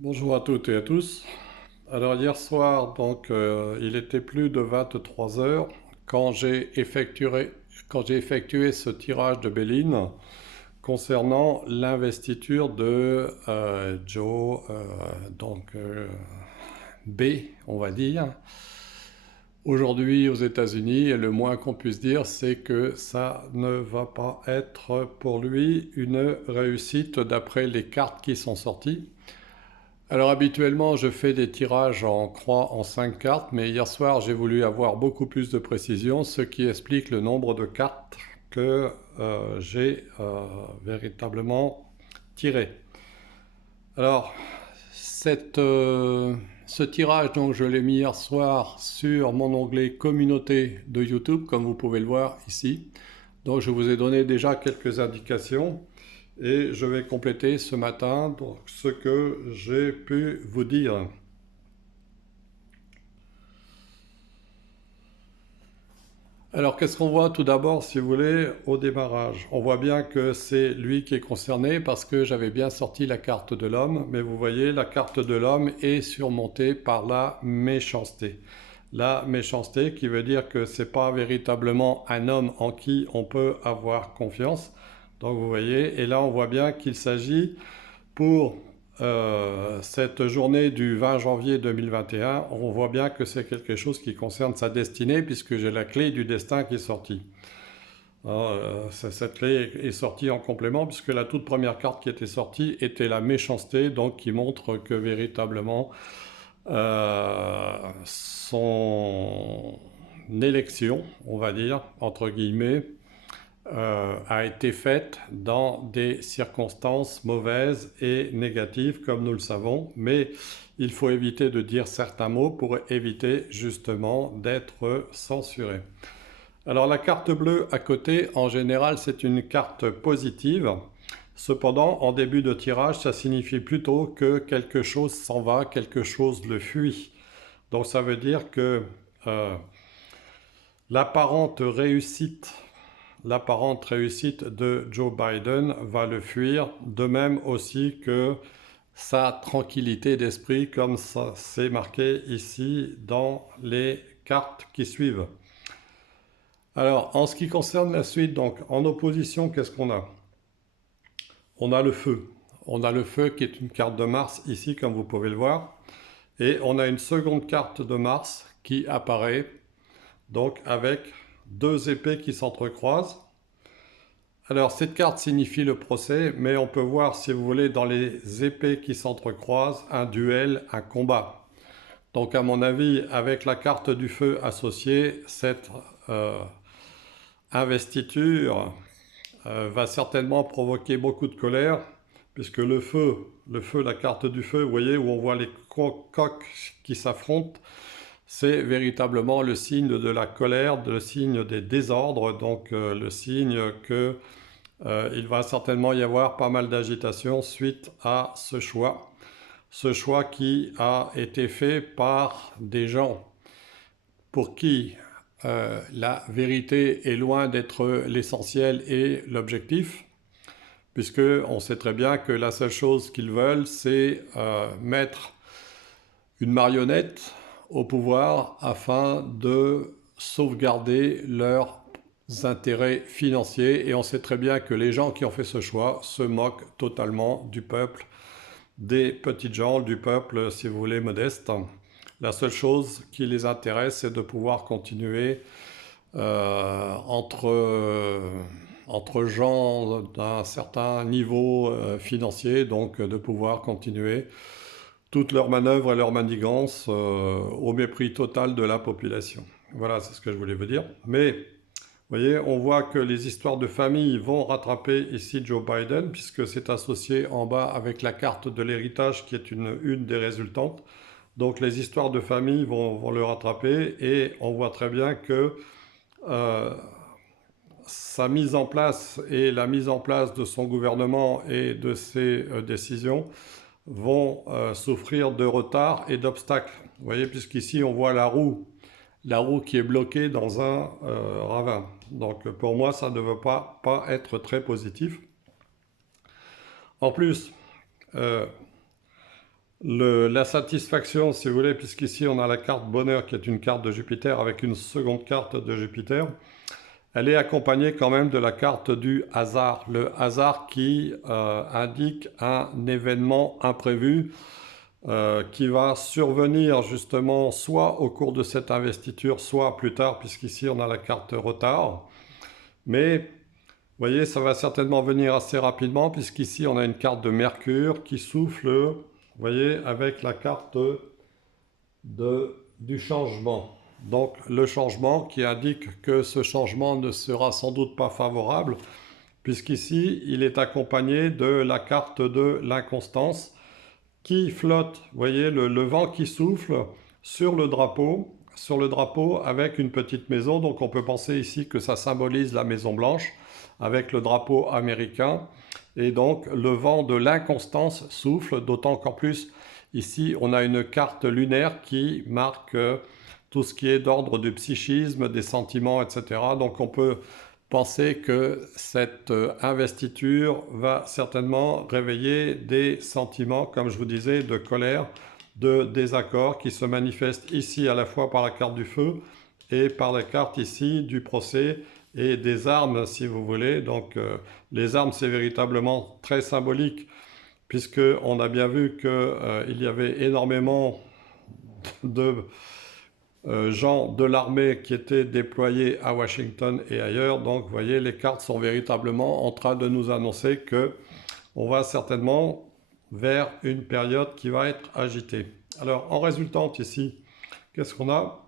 Bonjour à toutes et à tous. Alors hier soir, il était plus de 23 heures quand j'ai effectué ce tirage de Béline concernant l'investiture de Joe B, on va dire, aujourd'hui aux États-Unis. Et le moins qu'on puisse dire, c'est que ça ne va pas être pour lui une réussite d'après les cartes qui sont sorties. Alors habituellement, je fais des tirages en croix en 5 cartes, mais hier soir, j'ai voulu avoir beaucoup plus de précision, ce qui explique le nombre de cartes que j'ai véritablement tirées. Alors, ce tirage, donc, je l'ai mis hier soir sur mon onglet communauté de YouTube, comme vous pouvez le voir ici. Donc, je vous ai donné déjà quelques indications. Et je vais compléter ce matin donc, ce que j'ai pu vous dire. Alors qu'est-ce qu'on voit tout d'abord, si vous voulez, au démarrage? On voit bien que c'est lui qui est concerné parce que j'avais bien sorti la carte de l'homme, mais vous voyez, la carte de l'homme est surmontée par la méchanceté. La méchanceté qui veut dire que c'est pas véritablement un homme en qui on peut avoir confiance. Donc vous voyez, et là on voit bien qu'il s'agit pour cette journée du 20 janvier 2021, on voit bien que c'est quelque chose qui concerne sa destinée puisque j'ai la clé du destin qui est sortie. Alors, cette clé est sortie en complément puisque la toute première carte qui était sortie était la méchanceté, donc qui montre que véritablement son élection, on va dire, entre guillemets, a été faite dans des circonstances mauvaises et négatives, comme nous le savons, mais il faut éviter de dire certains mots pour éviter justement d'être censuré. Alors la carte bleue à côté, en général, c'est une carte positive. Cependant, en début de tirage, ça signifie plutôt que quelque chose s'en va, quelque chose le fuit. Donc ça veut dire que euh, l'apparente réussite l'apparente réussite de Joe Biden va le fuir, de même aussi que sa tranquillité d'esprit, comme ça c'est marqué ici dans les cartes qui suivent. Alors, en ce qui concerne la suite, donc en opposition, qu'est-ce qu'on a? On a le feu. On a le feu qui est une carte de Mars ici, comme vous pouvez le voir. Et on a une seconde carte de Mars qui apparaît, donc avec deux épées qui s'entrecroisent. Alors, cette carte signifie le procès, mais on peut voir, si vous voulez, dans les épées qui s'entrecroisent, un duel, un combat. Donc, à mon avis, avec la carte du feu associée, cette investiture va certainement provoquer beaucoup de colère, puisque la carte du feu, vous voyez, où on voit les coqs qui s'affrontent, c'est véritablement le signe de la colère, le signe des désordres, donc le signe que il va certainement y avoir pas mal d'agitation suite à ce choix. Ce choix qui a été fait par des gens pour qui la vérité est loin d'être l'essentiel et l'objectif, puisque on sait très bien que la seule chose qu'ils veulent, c'est mettre une marionnette au pouvoir afin de sauvegarder leurs intérêts financiers. Et on sait très bien que les gens qui ont fait ce choix se moquent totalement du peuple, des petites gens, du peuple, si vous voulez, modeste. La seule chose qui les intéresse, c'est de pouvoir continuer entre gens d'un certain niveau financier, donc de pouvoir continuer toutes leurs manœuvres et leurs manigances au mépris total de la population. Voilà, c'est ce que je voulais vous dire. Mais, vous voyez, on voit que les histoires de famille vont rattraper ici Joe Biden, puisque c'est associé en bas avec la carte de l'héritage qui est une des résultantes. Donc les histoires de famille vont le rattraper et on voit très bien que euh, sa mise en place et la mise en place de son gouvernement et de ses décisions vont souffrir de retard et d'obstacles. Vous voyez, puisqu'ici on voit la roue qui est bloquée dans un ravin. Donc pour moi, ça ne veut pas être très positif. En plus, euh, La satisfaction, si vous voulez, puisqu'ici on a la carte bonheur qui est une carte de Jupiter avec une seconde carte de Jupiter, elle est accompagnée quand même de la carte du hasard. Le hasard qui indique un événement imprévu qui va survenir justement soit au cours de cette investiture, soit plus tard, puisqu'ici on a la carte retard. Mais vous voyez, ça va certainement venir assez rapidement, puisqu'ici on a une carte de Mercure qui souffle, vous voyez, avec la carte du changement. Donc le changement qui indique que ce changement ne sera sans doute pas favorable, puisqu'ici il est accompagné de la carte de l'inconstance qui flotte, vous voyez, le vent qui souffle sur le drapeau avec une petite maison. Donc on peut penser ici que ça symbolise la Maison Blanche avec le drapeau américain. Et donc le vent de l'inconstance souffle, d'autant qu'en plus ici on a une carte lunaire qui marque tout ce qui est d'ordre du psychisme, des sentiments, etc. Donc on peut penser que cette investiture va certainement réveiller des sentiments, comme je vous disais, de colère, de désaccord, qui se manifestent ici à la fois par la carte du feu et par la carte ici du procès et des armes, si vous voulez. Donc les armes, c'est véritablement très symbolique, puisqu'on a bien vu qu'il y avait énormément de gens de l'armée qui étaient déployés à Washington et ailleurs. Donc vous voyez, les cartes sont véritablement en train de nous annoncer que on va certainement vers une période qui va être agitée. Alors en résultante ici, qu'est-ce qu'on a?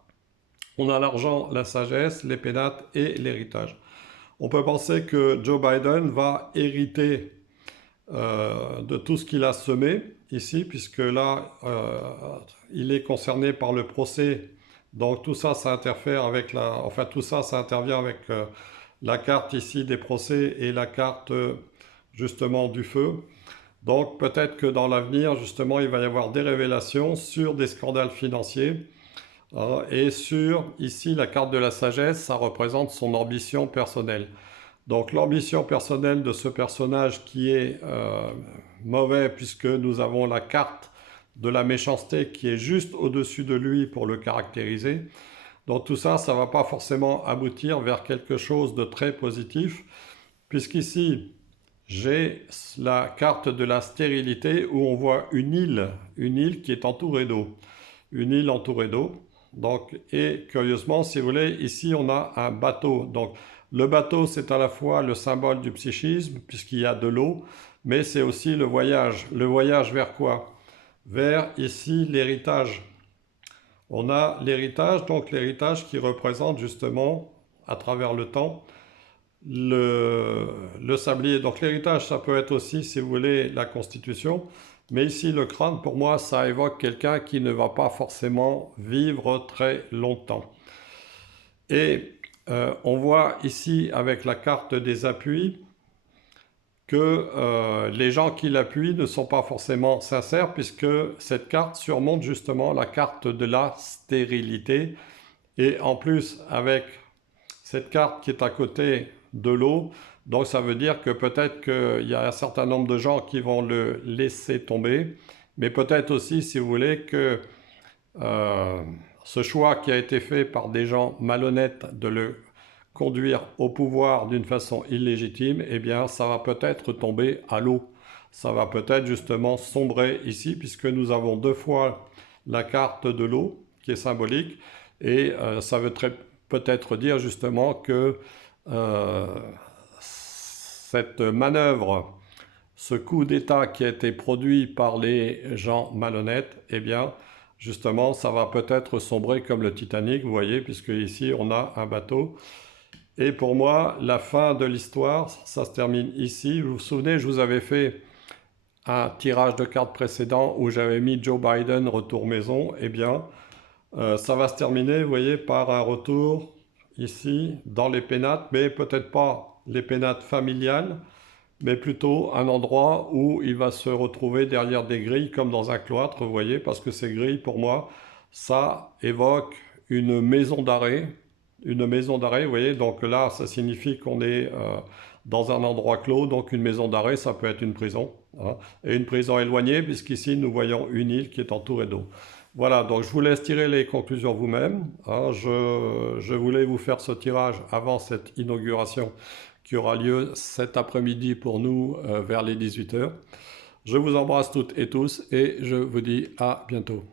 On a l'argent, la sagesse, les pénates et l'héritage. On peut penser que Joe Biden va hériter de tout ce qu'il a semé ici, puisque là, il est concerné par le procès. Donc tout ça, ça interfère avec enfin tout ça, ça intervient avec la carte ici des procès et la carte justement du feu. Donc peut-être que dans l'avenir, justement, il va y avoir des révélations sur des scandales financiers. Et sur, ici, la carte de la sagesse, ça représente son ambition personnelle. Donc l'ambition personnelle de ce personnage qui est mauvais, puisque nous avons la carte de la méchanceté qui est juste au-dessus de lui pour le caractériser. Donc tout ça, ça ne va pas forcément aboutir vers quelque chose de très positif, puisqu'ici, j'ai la carte de la stérilité où on voit une île qui est entourée d'eau. Une île entourée d'eau. Donc, et curieusement, si vous voulez, ici on a un bateau. Donc le bateau, c'est à la fois le symbole du psychisme, puisqu'il y a de l'eau, mais c'est aussi le voyage. Le voyage vers quoi? Vers ici l'héritage. On a l'héritage, donc l'héritage qui représente justement, à travers le temps, le sablier. Donc l'héritage, ça peut être aussi, si vous voulez, la constitution. Mais ici, le crâne, pour moi, ça évoque quelqu'un qui ne va pas forcément vivre très longtemps. Et on voit ici, avec la carte des appuis, que les gens qui l'appuient ne sont pas forcément sincères, puisque cette carte surmonte justement la carte de la stérilité. Et en plus, avec cette carte qui est à côté de l'eau, donc ça veut dire que peut-être qu'il y a un certain nombre de gens qui vont le laisser tomber, mais peut-être aussi, si vous voulez, que euh, ce choix qui a été fait par des gens malhonnêtes de le conduire au pouvoir d'une façon illégitime, eh bien ça va peut-être tomber à l'eau. Ça va peut-être justement sombrer ici, puisque nous avons deux fois la carte de l'eau, qui est symbolique, et ça veut peut-être dire justement que euh, cette manœuvre, ce coup d'État qui a été produit par les gens malhonnêtes, eh bien, justement, ça va peut-être sombrer comme le Titanic, vous voyez, puisque ici, on a un bateau. Et pour moi, la fin de l'histoire, ça se termine ici. Vous vous souvenez, je vous avais fait un tirage de cartes précédent où j'avais mis Joe Biden retour maison. Eh bien, ça va se terminer, vous voyez, par un retour ici dans les pénates, mais peut-être pas les pénates familiales, mais plutôt un endroit où il va se retrouver derrière des grilles comme dans un cloître, vous voyez, parce que ces grilles, pour moi, ça évoque une maison d'arrêt, vous voyez, donc là, ça signifie qu'on est dans un endroit clos, donc une maison d'arrêt, ça peut être une prison, hein, et une prison éloignée, puisqu'ici nous voyons une île qui est entourée d'eau. Voilà, donc je vous laisse tirer les conclusions vous-même, hein. Je voulais vous faire ce tirage avant cette inauguration qui aura lieu cet après-midi pour nous vers les 18 h. Je vous embrasse toutes et tous et je vous dis à bientôt.